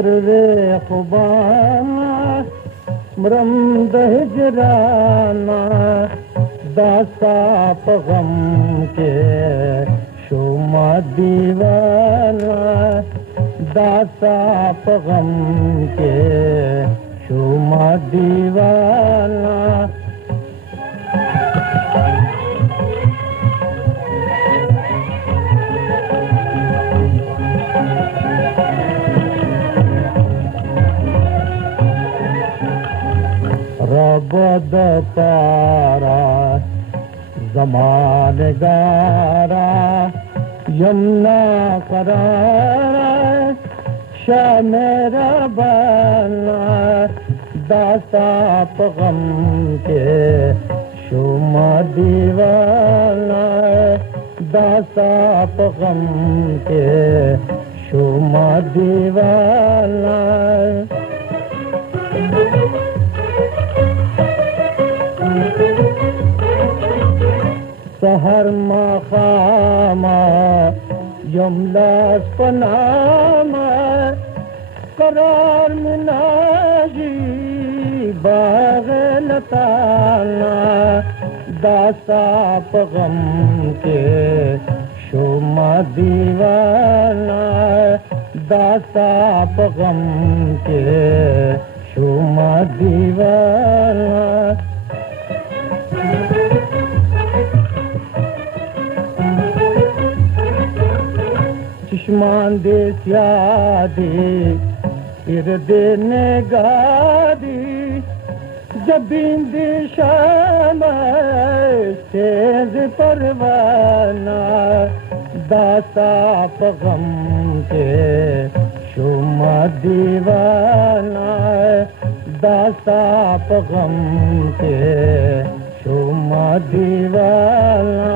सर्वे खुबाना मरमद हिजराना दासा पगम के शुमा दीवाना दासा पगम के शुमा दीवाना रबद पारा ज़मान गारा यमुना करारा शाह मेरा बना दासा पगम के शुमा दीवाना दासा पगम के शुमा दीवाना सहर मखामा यमलास पनामा करार मिनाजी बाग लताना दासा पगम के शुमा दीवाना दासा पगम के शुमा दीवाना चश्मान दे स्यादे फिर देने गादी जबींद शाम तेज परवाना दासा पगम के शुमा दीवाना दासा पगम के शुमा दीवाना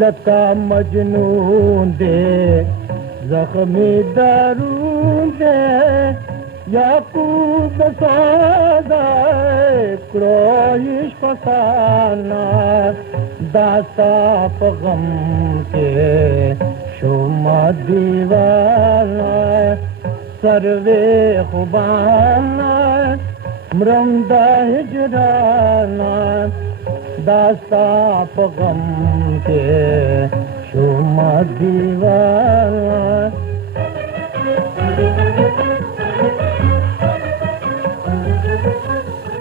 लता मजनून दे जख्मी दारून दे याकूब सादा क्रोइश फसाना दासा पगम के शुमा दीवाना सर्वे खुबाना मरमदा हिजराना दासा पगम के शुमा दीवाना